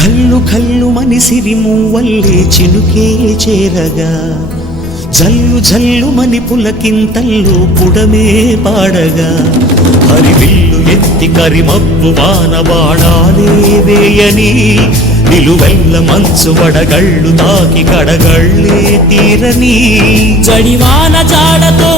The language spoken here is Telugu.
కల్లు కల్లు మనిసిరి మూవల్లే చినుకే చేరగా జల్లు జల్లు మని పులకింతల్లు పుడమే పాడగా హరివిల్లు ఎత్తి కరిమబ్బు వాన బాణాలే వేయని నిలువెల్ల మంచు వడగళ్ళు తాకి కడగళ్ళే తీరని జడివాన జాడతో